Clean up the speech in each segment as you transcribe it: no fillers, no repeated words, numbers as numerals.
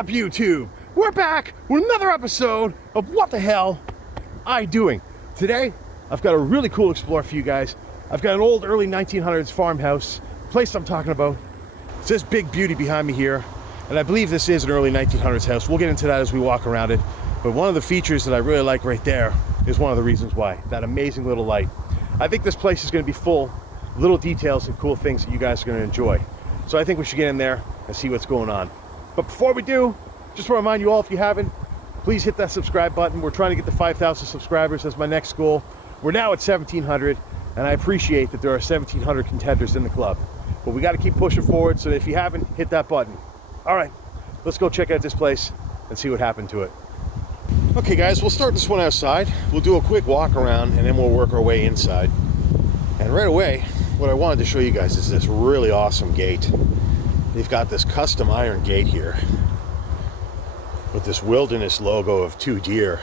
up, YouTube? We're back with another episode of What the Hell I Doing. Today, I've got a really cool explore for you guys. I've got an old early 1900s farmhouse, the place I'm talking about. It's this big beauty behind me here, and I believe this is an early 1900s house. We'll get into that as we walk around it, but one of the features that I really like right there is one of the reasons why. That amazing little light. I think this place is going to be full of little details and cool things that you guys are going to enjoy. So I think we should get in there and see what's going on. But before we do, just want to remind you all, if you haven't, please hit that subscribe button. We're trying to get to 5,000 subscribers. That's my next goal. We're now at 1,700, and I appreciate that there are 1,700 contenders in the club. But we got to keep pushing forward, so if you haven't, hit that button. All right, let's go check out this place and see what happened to it. Okay guys, we'll start this one outside. We'll do a quick walk around, and then we'll work our way inside. And right away, what I wanted to show you guys is this really awesome gate. They've got this custom iron gate here with this wilderness logo of 2 deer.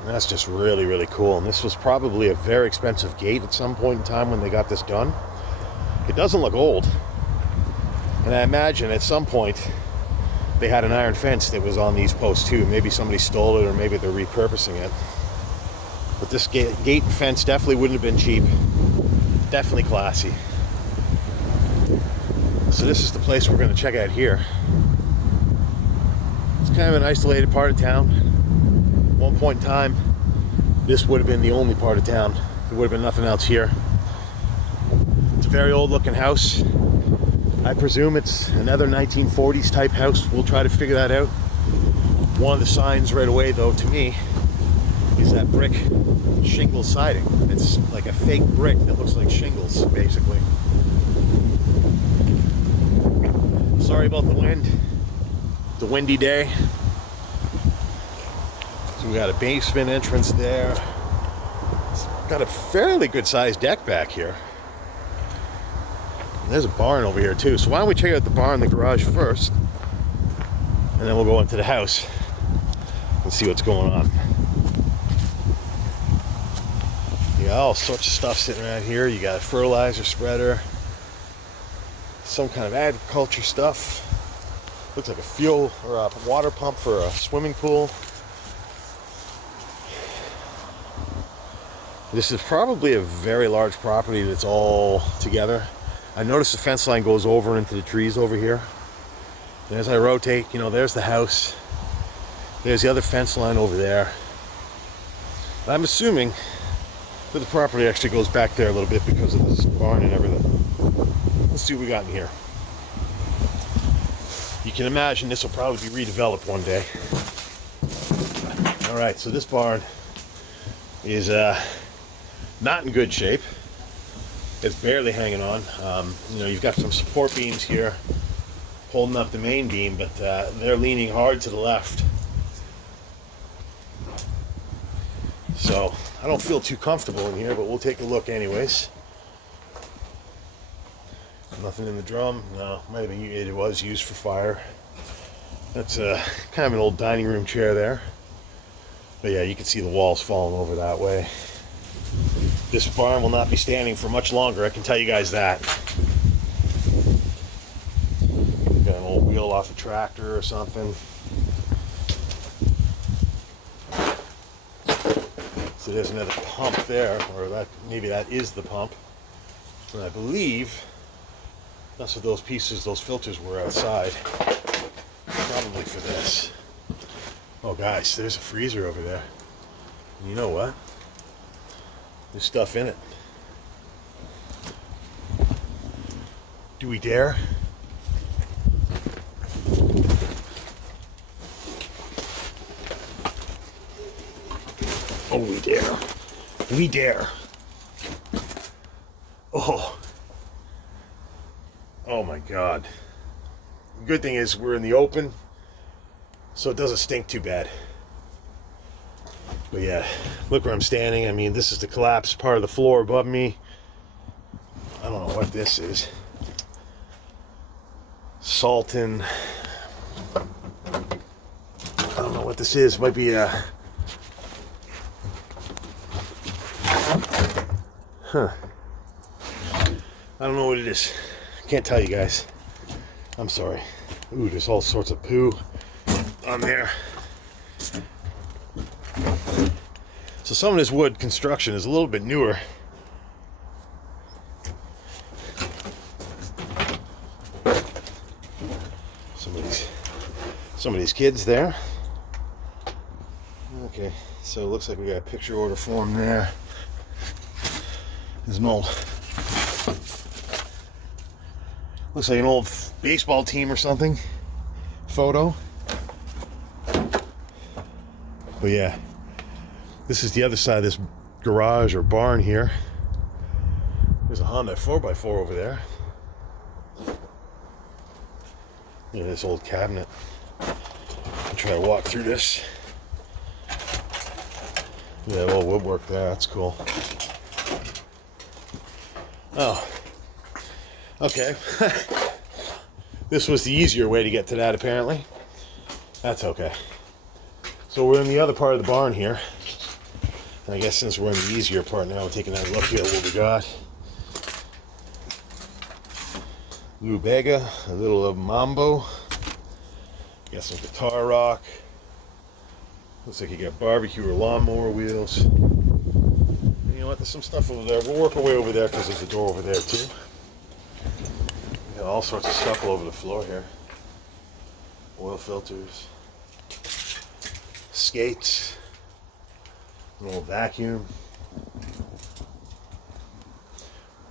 And that's just really, really cool. And this was probably a very expensive gate at some point in time when they got this done. It doesn't look old. And I imagine at some point they had an iron fence that was on these posts too. Maybe somebody stole it, or maybe they're repurposing it. But this gate and fence definitely wouldn't have been cheap. Definitely classy. So this is the place we're going to check out here. It's kind of an isolated part of town. At one point in time, this would have been the only part of town. There would have been nothing else here. It's a very old looking house. I presume it's another 1940s type house. We'll try to figure that out. One of the signs right away, though, to me, is that brick shingle siding. It's like a fake brick that looks like shingles, basically. Sorry about the wind. It's a windy day. So we got a basement entrance there. It's got a fairly good sized deck back here. And there's a barn over here too. So why don't we check out the barn, the garage first, and then we'll go into the house and see what's going on. You got all sorts of stuff sitting around here. You got a fertilizer spreader, some kind of agriculture stuff. Looks like a fuel or a water pump for a swimming pool. This is probably a very large property that's all together. I noticed the fence line goes over into the trees over here. And as I rotate, you know, there's the house. There's the other fence line over there. I'm assuming that the property actually goes back there a little bit because of this barn and everything. Let's see what we got in here. You can imagine this will probably be redeveloped one day. All right, so this barn is not in good shape. It's barely hanging on. You know, you've got some support beams here holding up the main beam, but they're leaning hard to the left. So I don't feel too comfortable in here, but we'll take a look anyways. Nothing in the drum. No, might have been, it was used for fire. That's kind of an old dining room chair there. But yeah, you can see the walls falling over that way. This barn will not be standing for much longer, I can tell you guys that. Got an old wheel off a tractor or something. So there's another pump there, or that maybe that is the pump. And I believe that's what those pieces, those filters were outside. Probably for this. Oh guys, there's a freezer over there. And you know what? There's stuff in it. Do we dare? Oh, we dare. We dare. Oh. Oh my God. The good thing is we're in the open, so it doesn't stink too bad. But yeah, look where I'm standing. I mean, this is the collapsed part of the floor above me. I don't know what this is. Salton. I don't know what this is. It might be a... Huh. I don't know what it is. Can't tell you guys. I'm sorry. Ooh, there's all sorts of poo on there. So some of this wood construction is a little bit newer. Some of these kids there. Okay, so it looks like we got a picture order form there. There's an old, looks like an old baseball team or something photo. But yeah, this is the other side of this garage or barn here. There's a Honda 4x4 over there. Yeah, this old cabinet. I'll try to walk through this. Yeah, a little woodwork there. That's cool. Oh, okay. This was the easier way to get to that, apparently. That's okay. So we're in the other part of the barn here. And I guess since we're in the easier part now, we're taking a look here at what we got. Lubega, a little of Mambo. Got some guitar rock. Looks like you got barbecue or lawnmower wheels. And you know what? There's some stuff over there. We'll work our way over there because there's a door over there too. Got all sorts of stuff all over the floor here. Oil filters, skates, an old vacuum.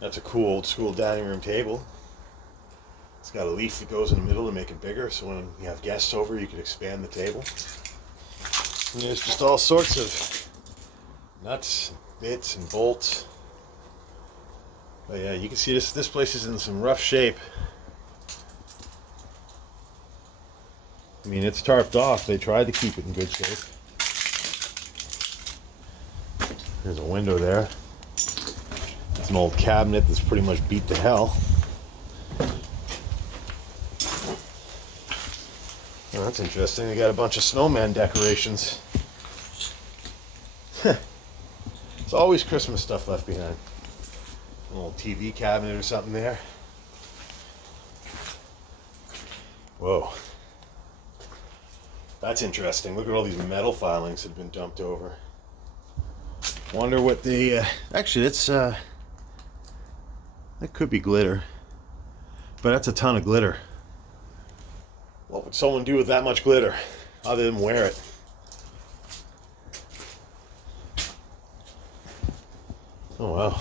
That's a cool old school dining room table. It's got a leaf that goes in the middle to make it bigger, so when you have guests over, you can expand the table. And there's just all sorts of nuts, bits, and bolts. But yeah, you can see this place is in some rough shape. I mean, it's tarped off. They tried to keep it in good shape. There's a window there. It's an old cabinet that's pretty much beat to hell. Oh, that's interesting. They got a bunch of snowman decorations. There's always Christmas stuff left behind. An old TV cabinet or something there. Whoa. That's interesting. Look at all these metal filings that have been dumped over. Wonder what they... actually, it's... that could be glitter. But that's a ton of glitter. What would someone do with that much glitter other than wear it? Oh wow.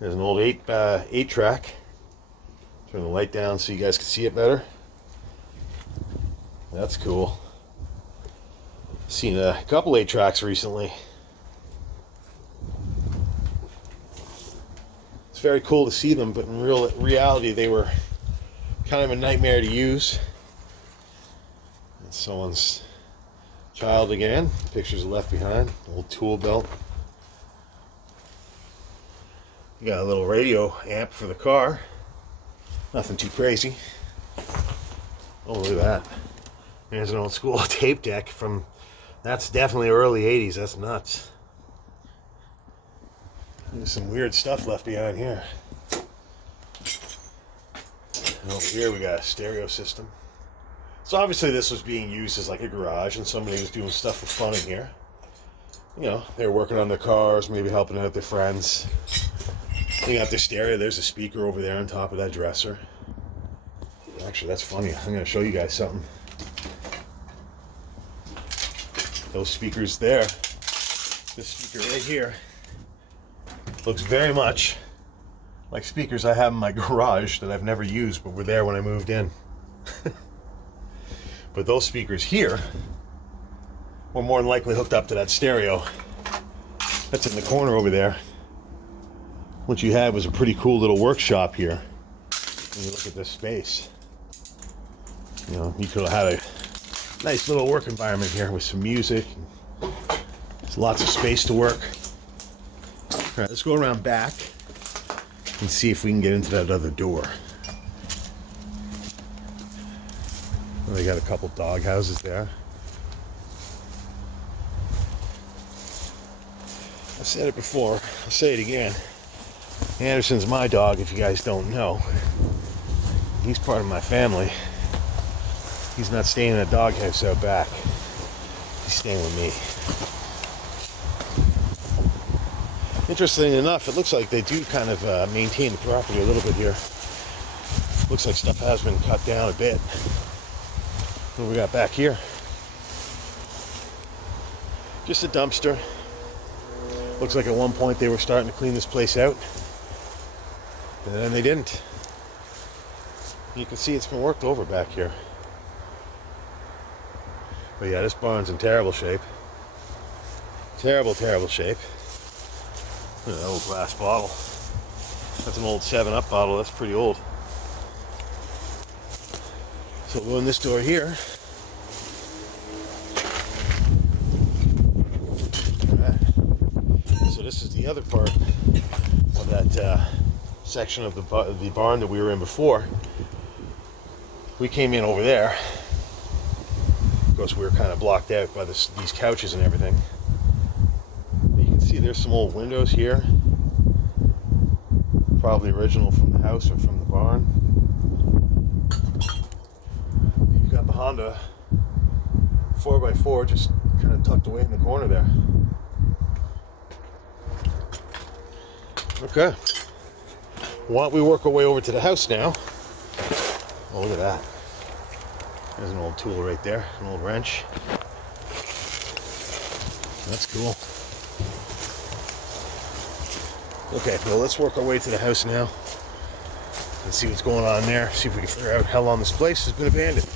There's an old 8-track. Turn the light down so you guys can see it better. That's cool. Seen a couple 8-tracks recently. It's very cool to see them, but in reality they were kind of a nightmare to use. It's someone's child again. Pictures left behind. Old tool belt. You got a little radio amp for the car. Nothing too crazy. Oh, look at that. There's an old school tape deck from... That's definitely early 80s. That's nuts. There's some weird stuff left behind here. And over here we got a stereo system. So obviously this was being used as like a garage and somebody was doing stuff for fun in here. You know, they were working on their cars, maybe helping out their friends. They got their stereo. There's a speaker over there on top of that dresser. Actually, that's funny. I'm going to show you guys something. Those speakers there. This speaker right here looks very much like speakers I have in my garage that I've never used, but were there when I moved in. But those speakers here were more than likely hooked up to that stereo that's in the corner over there. What you had was a pretty cool little workshop here. When you look at this space, you know, you could have had a nice little work environment here with some music. There's lots of space to work. All right, let's go around back and see if we can get into that other door. Well, they got a couple dog houses there. I've said it before, I'll say it again. Anderson's my dog, if you guys don't know. He's part of my family. He's not staying in a doghouse out back. He's staying with me. Interestingly enough, it looks like they do kind of maintain the property a little bit here. Looks like stuff has been cut down a bit. What do we got back here? Just a dumpster. Looks like at one point they were starting to clean this place out, and then they didn't. You can see it's been worked over back here. But yeah, this barn's in terrible shape. Terrible, terrible shape. Look at that old glass bottle. That's an old 7-Up bottle. That's pretty old. So we'll go in this door here. Alright. So this is the other part of that section of the barn that we were in before. We came in over there. Of course, we were kind of blocked out by these couches and everything. But you can see there's some old windows here. Probably original from the house or from the barn. You've got the Honda 4x4 just kind of tucked away in the corner there. Okay. Why don't we work our way over to the house now? Oh, look at that. There's an old tool right there, an old wrench. That's cool. Okay, well, let's work our way to the house now and see what's going on there. See if we can figure out how long this place has been abandoned.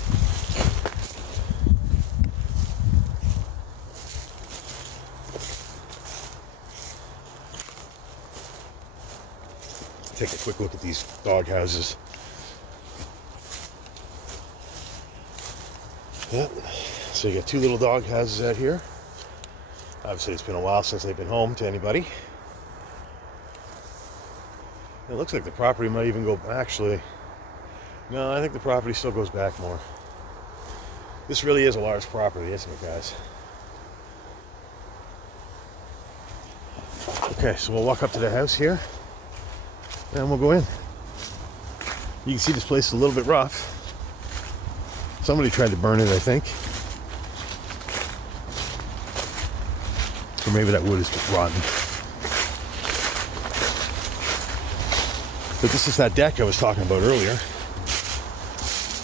Take a quick look at these dog houses. Yep. So you got two little dog houses out here. Obviously, it's been a while since they've been home to anybody. It looks like the property might even go, actually, no, I think the property still goes back more. This really is a large property, isn't it, guys? Okay, so we'll walk up to the house here, and we'll go in. You can see this place is a little bit rough. Somebody tried to burn it, I think. Or maybe that wood is just rotten. But this is that deck I was talking about earlier.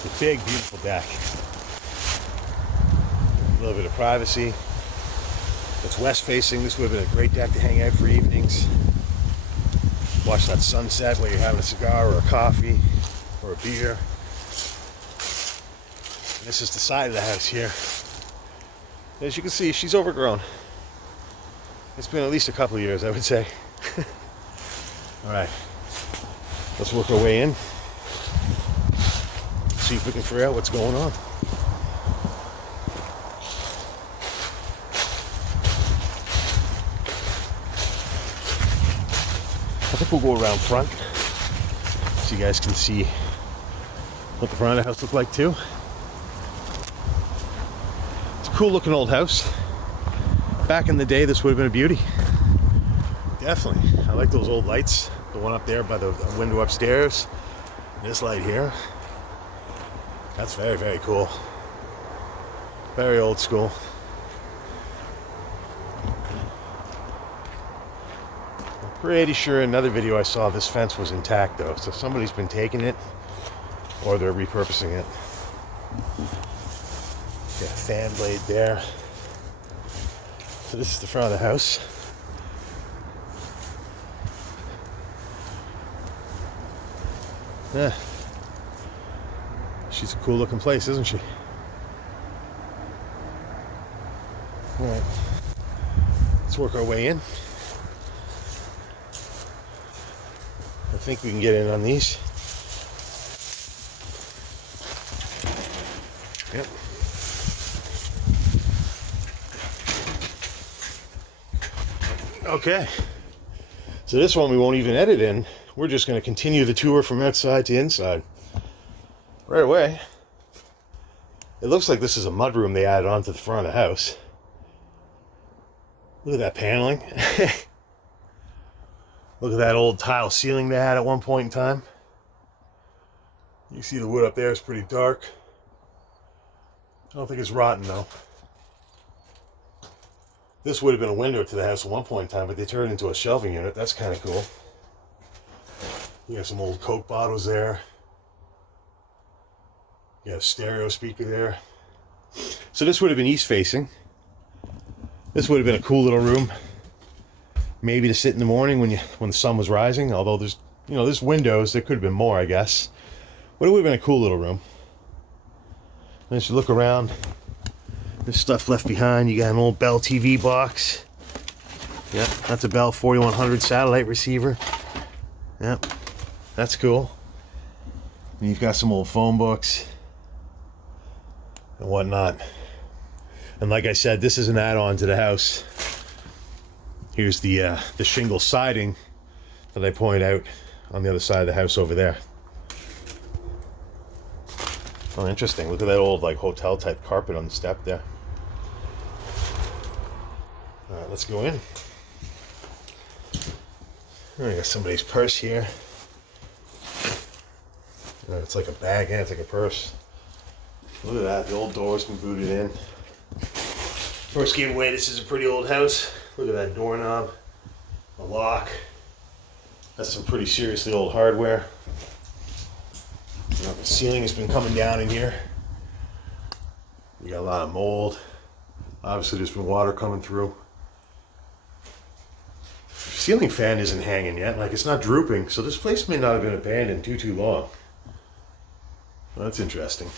The big, beautiful deck. A little bit of privacy. It's west facing. This would have been a great deck to hang out for evenings. Watch that sunset while you're having a cigar or a coffee or a beer. And this is the side of the house here. As you can see, she's overgrown. It's been at least a couple of years, I would say. All right. Let's work our way in. See if we can figure out what's going on. I think we'll go around front so you guys can see what the front of the house looked like too. It's a cool looking old house. Back in the day, this would have been a beauty. Definitely. I like those old lights. The one up there by the window upstairs. This light here. That's very, very cool. Very old school. I'm pretty sure in another video I saw this fence was intact though. So somebody's been taking it or they're repurposing it. Got a fan blade there. So this is the front of the house. Yeah. She's a cool looking place, isn't she? Alright. Let's work our way in. I think we can get in on these. Yep. Okay. So this one we won't even edit in. We're just going to continue the tour from outside to inside. Right away. It looks like this is a mudroom they added onto the front of the house. Look at that paneling. Look at that old tile ceiling they had at one point in time. You see the wood up there is pretty dark. I don't think it's rotten though. This would have been a window to the house at one point in time, but they turned it into a shelving unit. That's kind of cool. You got some old Coke bottles there. You got a stereo speaker there. So this would have been east facing. This would have been a cool little room. Maybe to sit in the morning when the sun was rising. Although there's windows. There could have been more, I guess. But it would have been a cool little room. And as you look around, there's stuff left behind. You got an old Bell TV box. Yep, that's a Bell 4100 satellite receiver. Yep, that's cool. And you've got some old phone books and whatnot. And like I said, this is an add-on to the house. Here's the shingle siding that I point out on the other side of the house over there. Oh, interesting. Look at that old like hotel type carpet on the step there. All right, let's go in. I got somebody's purse here. It's like a bag, yeah, it's like a purse. Look at that, the old door's been booted in. First gave away, this is a pretty old house. Look at that doorknob, a lock. That's some pretty seriously old hardware. The ceiling has been coming down in here. You got a lot of mold. Obviously there's been water coming through. Ceiling fan isn't hanging yet, like it's not drooping, so this place may not have been abandoned too long. Well, that's interesting.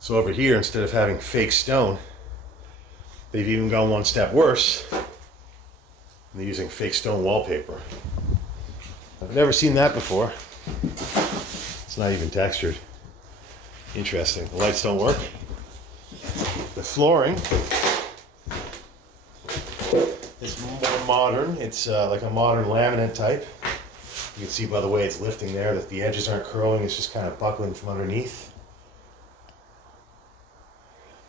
So over here, instead of having fake stone, they've even gone one step worse. And they're using fake stone wallpaper. I've never seen that before. It's not even textured. Interesting. The lights don't work. The flooring is more modern. It's like a modern laminate type. You can see by the way it's lifting there that the edges aren't curling. It's just kind of buckling from underneath.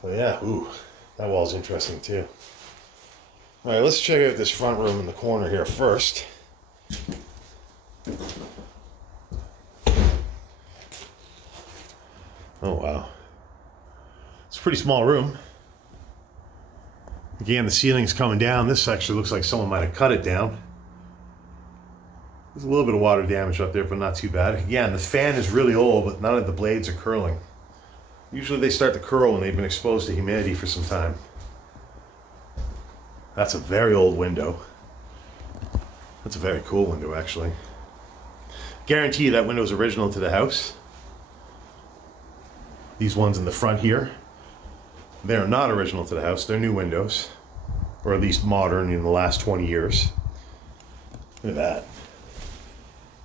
But yeah, ooh, that wall's interesting too. All right, let's check out this front room in the corner here first. Oh wow, it's a pretty small room. Again, the ceiling's coming down. This actually looks like someone might have cut it down. There's a little bit of water damage up there, but not too bad. Again, the fan is really old, but none of the blades are curling. Usually they start to curl when they've been exposed to humidity for some time. That's a very old window. That's a very cool window, actually. Guarantee you that window is original to the house. These ones in the front here, they are not original to the house. They're new windows, or at least modern in the last 20 years. Look at that.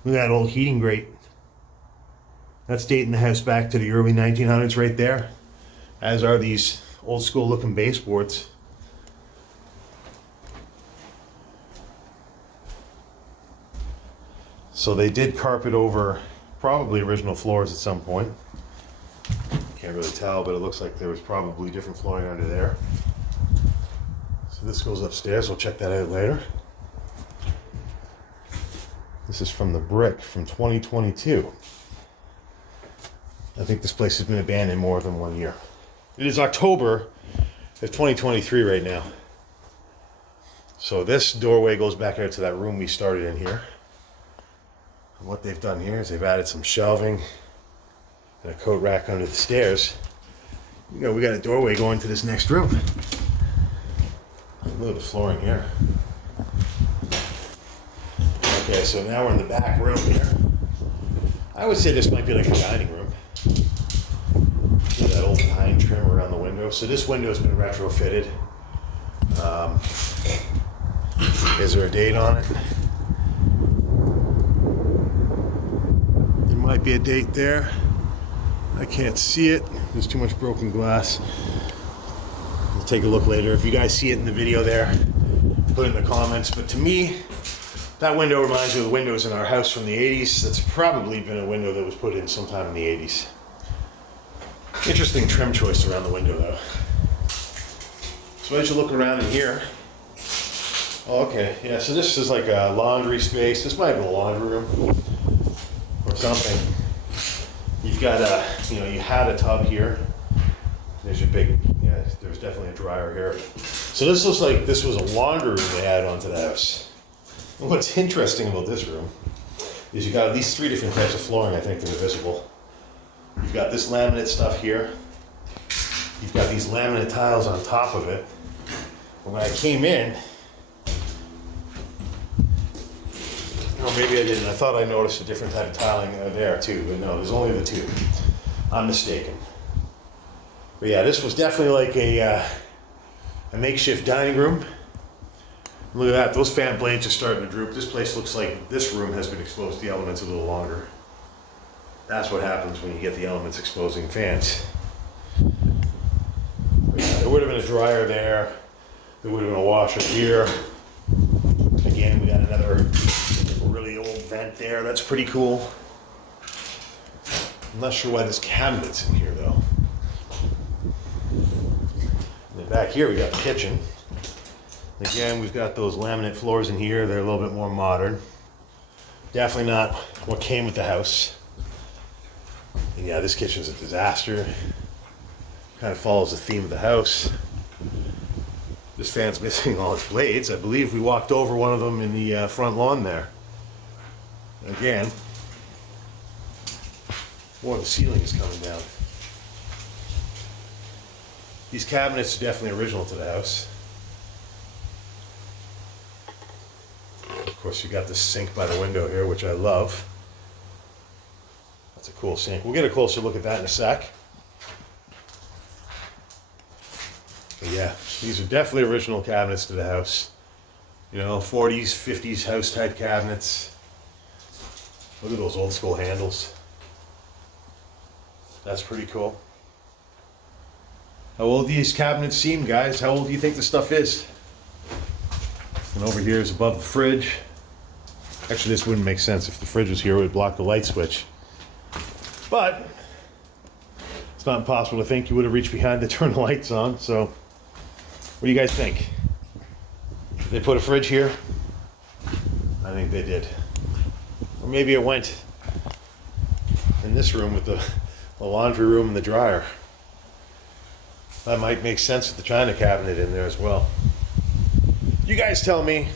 Look at that old heating grate. That's dating the house back to the early 1900s right there, as are these old school looking baseboards. So they did carpet over probably original floors at some point. Can't really tell, but it looks like there was probably different flooring under there. So this goes upstairs. We'll check that out later. This is from the brick from 2022. I think this place has been abandoned more than 1 year. It is October of 2023 right now. So this doorway goes back out to that room we started in here. And what they've done here is they've added some shelving and a coat rack under the stairs. We got a doorway going to this next room. Look at the flooring here. Okay, so now we're in the back room here. I would say this might be like a dining room. Look at that old pine trim around the window. So this window has been retrofitted. Is there a date on it? There might be a date there. I can't see it. There's too much broken glass. We'll take a look later. If you guys see it in the video there, put it in the comments. But to me, that window reminds me of the windows in our house from the 80s. That's probably been a window that was put in sometime in the 80s. Interesting trim choice around the window though. So as you look around in here, oh, okay, yeah, so this is like a laundry space. This might be a laundry room or something. You've got a, you had a tub here. There's your big, yeah, there's definitely a dryer here. So this looks like this was a laundry room they added onto the house. And what's interesting about this room is you got at least 3 different types of flooring, I think, that are visible. You've got this laminate stuff here. You've got these laminate tiles on top of it. And when I came in, or maybe I didn't, I thought I noticed a different type of tiling there too, but no, there's only the 2. I'm mistaken. But yeah, this was definitely like a makeshift dining room. Look at that, those fan blades are starting to droop. This place looks like this room has been exposed to the elements a little longer. That's what happens when you get the elements exposing fans. Yeah, there would have been a dryer there. There would have been a washer here. Again, we got another really old vent there. That's pretty cool. I'm not sure why this cabinet's in here though. And then back here we got the kitchen. Again, we've got those laminate floors in here. They're a little bit more modern. Definitely not what came with the house. And yeah, this kitchen's a disaster. Kind of follows the theme of the house. This fan's missing all its blades. I believe we walked over one of them in the front lawn there. Again, more of the ceiling is coming down. These cabinets are definitely original to the house. Of course, you got this sink by the window here, which I love. That's a cool sink. We'll get a closer look at that in a sec. But yeah, these are definitely original cabinets to the house. You know, 40s, 50s house type cabinets. Look at those old school handles. That's pretty cool. How old do these cabinets seem, guys? How old do you think this stuff is? And over here is above the fridge. Actually, this wouldn't make sense. If the fridge was here, it would block the light switch. But it's not impossible to think you would have reached behind to turn the lights on. So what do you guys think? Did they put a fridge here? I think they did. Or maybe it went in this room with the laundry room and the dryer. That might make sense with the china cabinet in there as well. You guys tell me.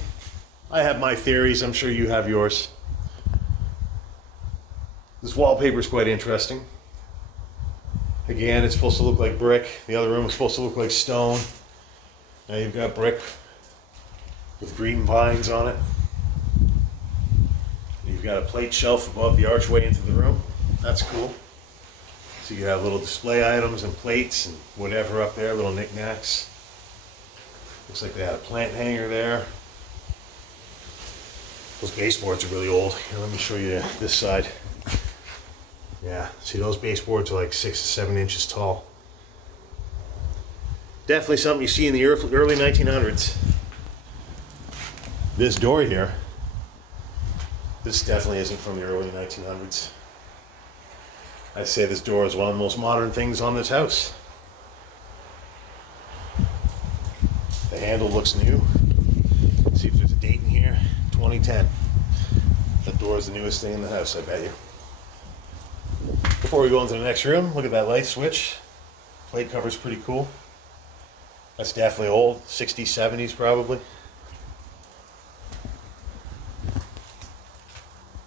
I have my theories. I'm sure you have yours. This wallpaper is quite interesting. Again, it's supposed to look like brick. The other room is supposed to look like stone. Now you've got brick with green vines on it. You've got a plate shelf above the archway into the room. That's cool. So you have little display items and plates and whatever up there, little knickknacks. Looks like they had a plant hanger there. Those baseboards are really old. Here, let me show you this side. Yeah, see those baseboards are like 6 to 7 inches tall. Definitely something you see in the early 1900s. This door here, this definitely isn't from the early 1900s. I'd say this door is one of the most modern things on this house. The handle looks new. Let's see if there's a date in here. 2010. That door is the newest thing in the house, I bet you. Before we go into the next room, look at that light switch. Plate cover's pretty cool. That's definitely old, 60s, 70s probably.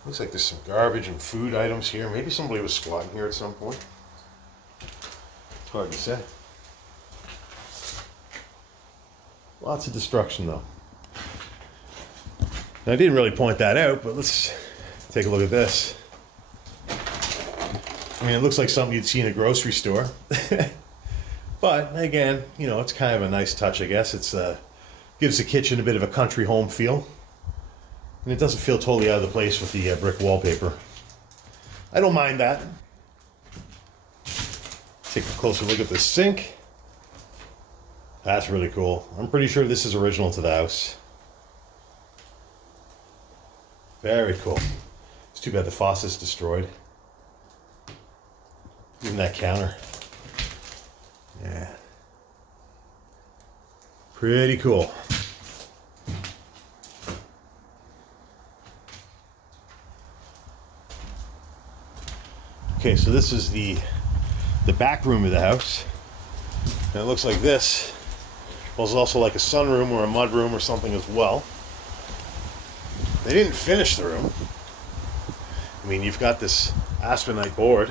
Looks like there's some garbage and food items here. Maybe somebody was squatting here at some point. It's hard to say. Lots of destruction though. Now, I didn't really point that out, but let's take a look at this. I mean, it looks like something you'd see in a grocery store. But again, you know, it's kind of a nice touch, I guess. It's gives the kitchen a bit of a country home feel. And it doesn't feel totally out of the place with the brick wallpaper. I don't mind that. Take a closer look at the sink. That's really cool. I'm pretty sure this is original to the house. Very cool. It's too bad the faucet's destroyed. Even that counter. Yeah. Pretty cool. Okay, so this is the back room of the house. And it looks like this was also like a sunroom or a mudroom or something as well. They didn't finish the room. I mean, you've got this aspenite board,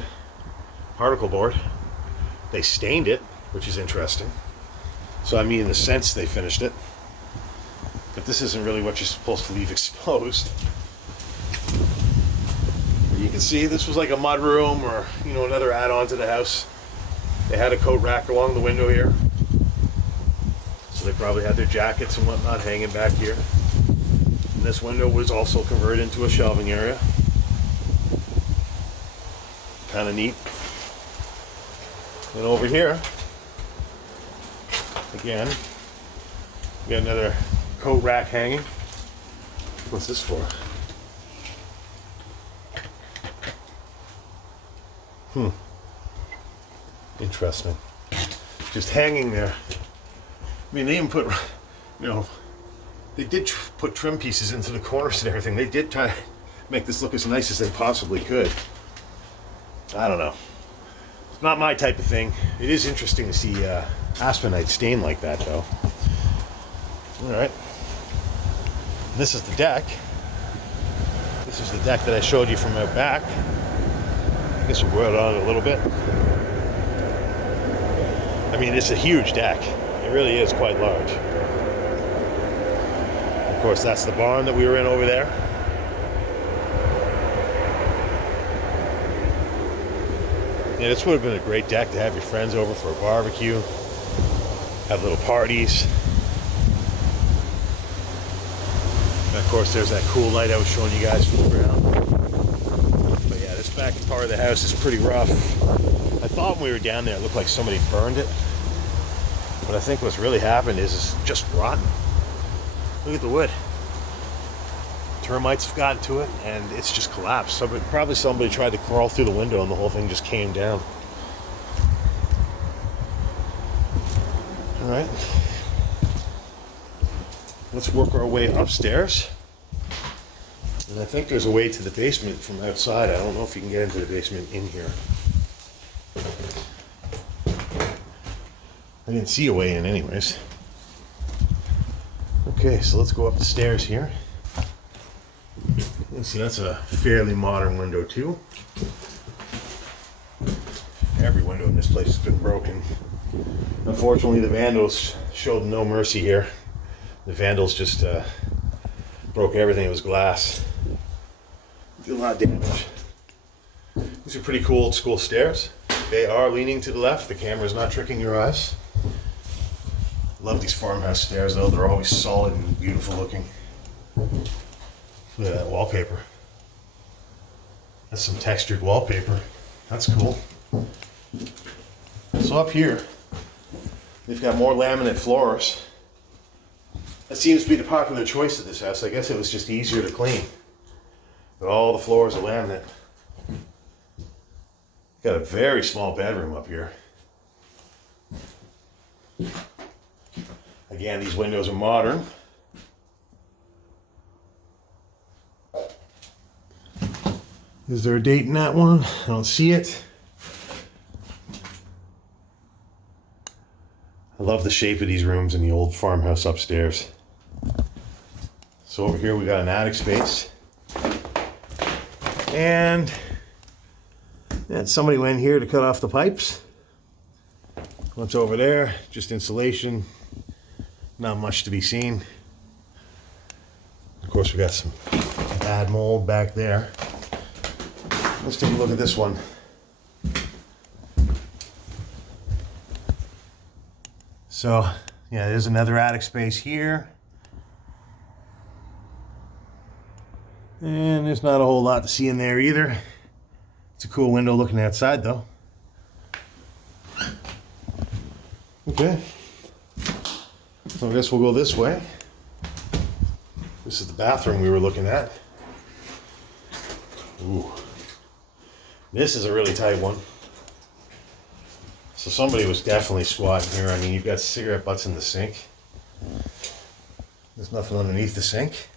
particle board. They stained it, which is interesting. So I mean, in a sense, they finished it. But this isn't really what you're supposed to leave exposed. You can see this was like a mud room or, you know, another add-on to the house. They had a coat rack along the window here. So they probably had their jackets and whatnot hanging back here. And this window was also converted into a shelving area. Kind of neat. And over here, again, we got another coat rack hanging. What's this for? Interesting. Just hanging there. I mean, they even put, you know, they did put trim pieces into the corners and everything. They did try to make this look as nice as they possibly could. I don't know. It's not my type of thing. It is interesting to see aspenite stained like that, though. All right. This is the deck. This is the deck that I showed you from out back. I guess we'll go out on it a little bit. I mean, it's a huge deck. It really is quite large. Of course, that's the barn that we were in over there. Yeah, this would have been a great deck to have your friends over for a barbecue, have little parties. And of course, there's that cool light I was showing you guys from the ground. But yeah, this back part of the house is pretty rough. I thought when we were down there, it looked like somebody burned it. But I think what's really happened is it's just rotten. Look at the wood. Termites have gotten to it, and it's just collapsed. So probably somebody tried to crawl through the window, and the whole thing just came down. All right. Let's work our way upstairs. And I think there's a way to the basement from outside. I don't know if you can get into the basement in here. I didn't see a way in anyways. Okay, so let's go up the stairs here. You see, that's a fairly modern window too. Every window in this place has been broken. Unfortunately, the vandals showed no mercy here. The vandals just broke everything. It was glass. Did a lot of damage. These are pretty cool old school stairs. They are leaning to the left. The camera's not tricking your eyes. Love these farmhouse stairs though. They're always solid and beautiful looking. Look at that wallpaper. That's some textured wallpaper. That's cool. So up here, they've got more laminate floors. That seems to be the popular choice at this house. I guess it was just easier to clean. But all the floors are laminate. Got a very small bedroom up here. Again, these windows are modern. Is there a date in that one? I don't see it. I love the shape of these rooms in the old farmhouse upstairs. So over here we got an attic space. And somebody went here to cut off the pipes. What's over there? Just insulation. Not much to be seen. Of course, we got some bad mold back there. Let's take a look at this one. So, yeah, there's another attic space here. And there's not a whole lot to see in there either. It's a cool window looking outside though. Okay. So I guess we'll go this way. This is the bathroom we were looking at. Ooh. This is a really tight one. So somebody was definitely squatting here. I mean, you've got cigarette butts in the sink. There's nothing underneath the sink.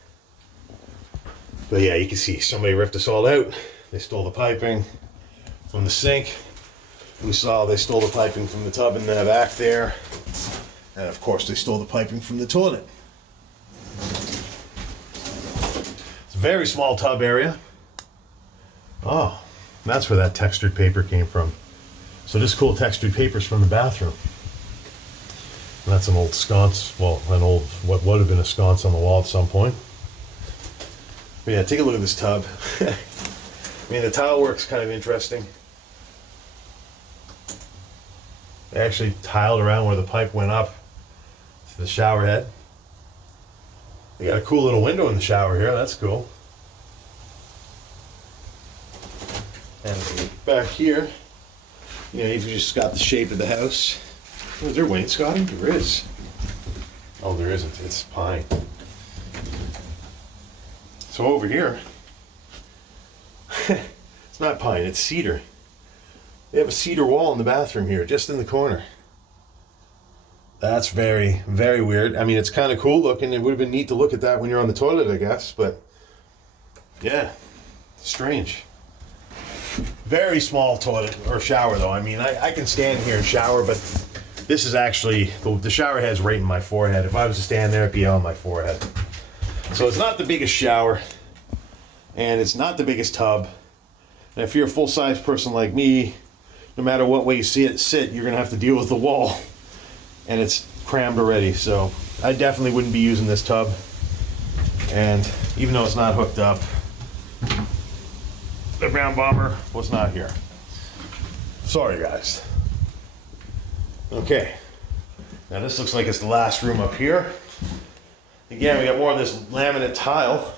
But yeah, you can see somebody ripped this all out. They stole the piping from the sink. We saw they stole the piping from the tub in the back there. And of course they stole the piping from the toilet. It's a very small tub area. Oh, that's where that textured paper came from. So this cool textured paper's from the bathroom. And that's an old sconce, well, what would have been a sconce on the wall at some point. But yeah, take a look at this tub. I mean, the tile work's kind of interesting. They actually tiled around where the pipe went up to the shower head. They got a cool little window in the shower here, that's cool. And back here, you know, you've just got the shape of the house. Oh, is there wainscoting? There is. Oh, there isn't. It's pine. So over here, it's not pine, it's cedar. They have a cedar wall in the bathroom here, just in the corner. That's very, very weird. I mean, it's kind of cool looking. It would have been neat to look at that when you're on the toilet, I guess, but yeah, strange. Very small toilet or shower though. I mean, I can stand here and shower, but this is actually, the shower head's right in my forehead. If I was to stand there, it'd be on my forehead. So it's not the biggest shower, and it's not the biggest tub. And if you're a full-size person like me, no matter what way you sit, you're gonna have to deal with the wall, and it's crammed already. So I definitely wouldn't be using this tub. And even though it's not hooked up, the ground bomber was not here. Sorry, guys. Okay, now this looks like it's the last room up here. Again, we got more of this laminate tile.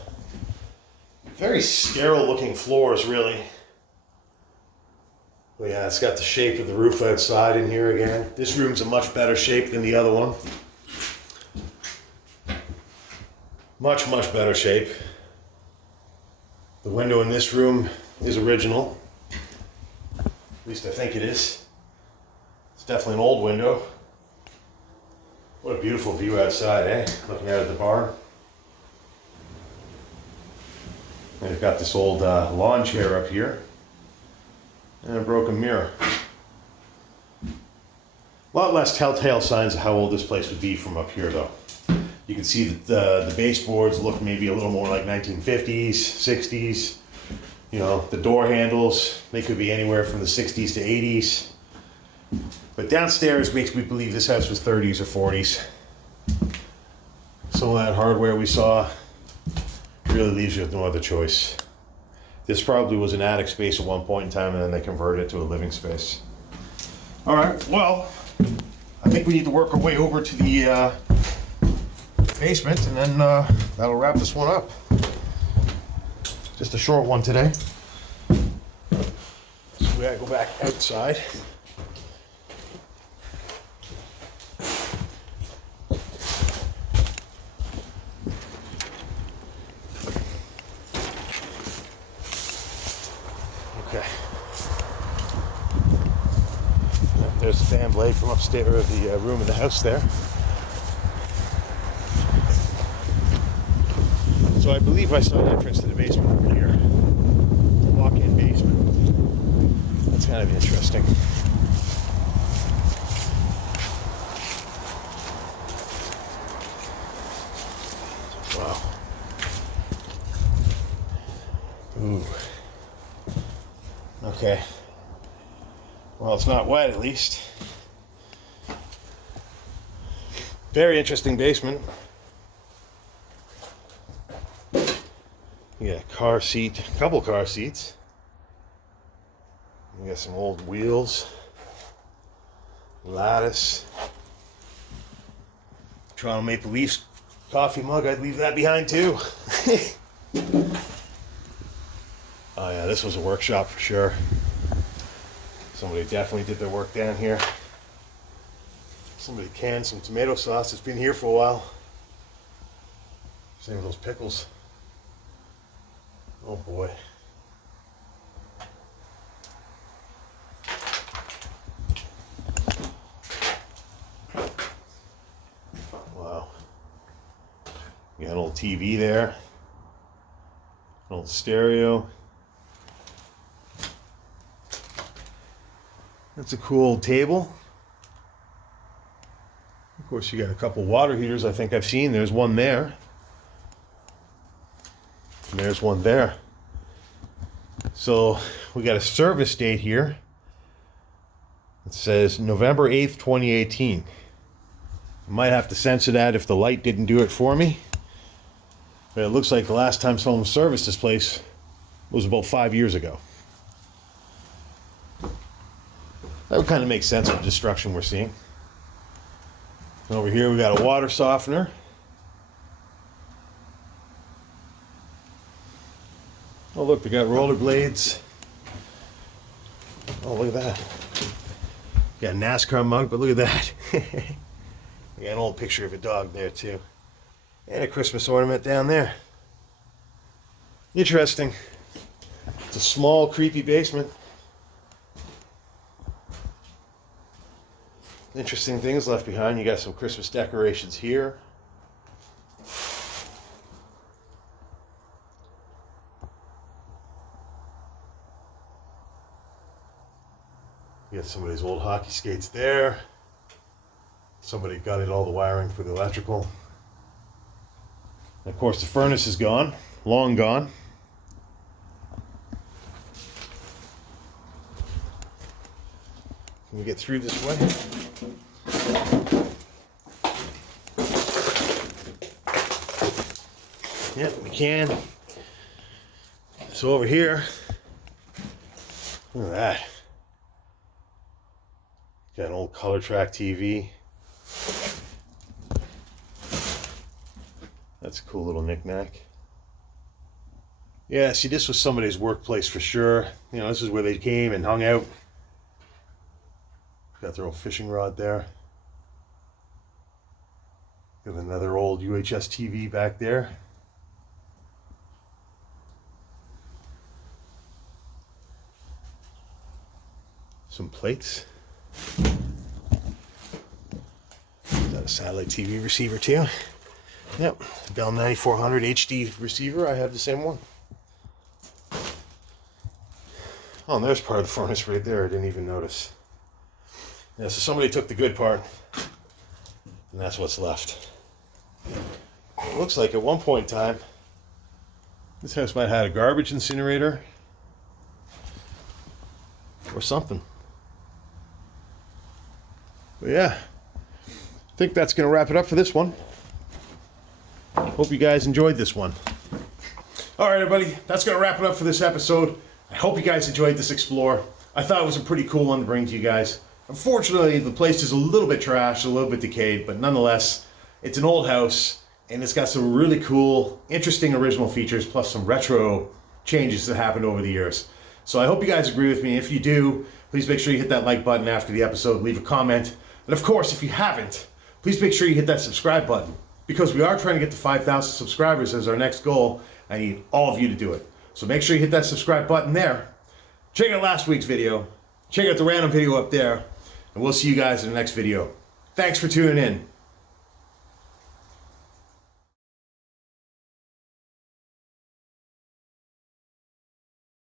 Very sterile looking floors, really. But yeah, it's got the shape of the roof outside in here again. This room's a much better shape than the other one. Much, much better shape. The window in this room is original. At least I think it is. It's definitely an old window. What a beautiful view outside, eh? Looking out at the barn. And they've got this old lawn chair up here. And a broken mirror. A lot less telltale signs of how old this place would be from up here, though. You can see that the baseboards look maybe a little more like 1950s, 60s. You know, the door handles, they could be anywhere from the 60s to 80s. But downstairs makes me believe this house was 30s or 40s. Some of that hardware we saw really leaves you with no other choice. This probably was an attic space at one point in time, and then they converted it to a living space. All right, well, I think we need to work our way over to the basement, and then that'll wrap this one up. Just a short one today. So we gotta go back outside. Okay. There's the fan blade from upstairs, or the room in the house there. So I believe I saw an entrance to the basement over here. Walk-in basement. That's kind of interesting. Wow. Ooh. Okay. Well, it's not wet at least. Very interesting basement. You got a car seat, a couple car seats. You got some old wheels, lattice. Toronto Maple Leafs coffee mug, I'd leave that behind too. Oh yeah, this was a workshop for sure. Somebody definitely did their work down here. Somebody canned some tomato sauce. It's been here for a while. Same with those pickles. Oh boy. Wow. You got an old TV there. An old stereo. That's a cool old table. Of course, you got a couple water heaters I think I've seen. There's one there. And there's one there. So we got a service date here. It says November 8th, 2018. I might have to censor that if the light didn't do it for me. But it looks like the last time someone serviced this place was about 5 years ago. That would kind of make sense with the destruction we're seeing. And over here we got a water softener. Oh look, they got rollerblades. Oh, look at that. Got a NASCAR mug, but look at that. We got an old picture of a dog there too. And a Christmas ornament down there. Interesting. It's a small, creepy basement. Interesting things left behind. You got some Christmas decorations here. You got somebody's old hockey skates there. Somebody gutted all the wiring for the electrical. And of course the furnace is gone, long gone. Can we get through this way? Yep, we can. So over here, look at that. Got an old color track TV. That's a cool little knickknack. Yeah, see, this was somebody's workplace for sure. You know, this is where they came and hung out. Got their old fishing rod there. Got another old UHS TV back there. Some plates. Is that a satellite TV receiver too? Yep, Bell 9400 HD receiver. I have the same one. Oh, and there's part of the furnace right there. I didn't even notice. Yeah, so somebody took the good part, and that's what's left. It looks like at one point in time, this house might have had a garbage incinerator or something. But yeah, I think that's going to wrap it up for this one. Hope you guys enjoyed this one. All right, everybody, that's going to wrap it up for this episode. I hope you guys enjoyed this explore. I thought it was a pretty cool one to bring to you guys. Unfortunately, the place is a little bit trashed, a little bit decayed, but nonetheless, it's an old house, and it's got some really cool, interesting original features, plus some retro changes that happened over the years. So I hope you guys agree with me. If you do, please make sure you hit that like button after the episode, leave a comment. And of course, if you haven't, please make sure you hit that subscribe button, because we are trying to get to 5,000 subscribers as our next goal. I need all of you to do it. So make sure you hit that subscribe button there. Check out last week's video. Check out the random video up there. And we'll see you guys in the next video. Thanks for tuning in.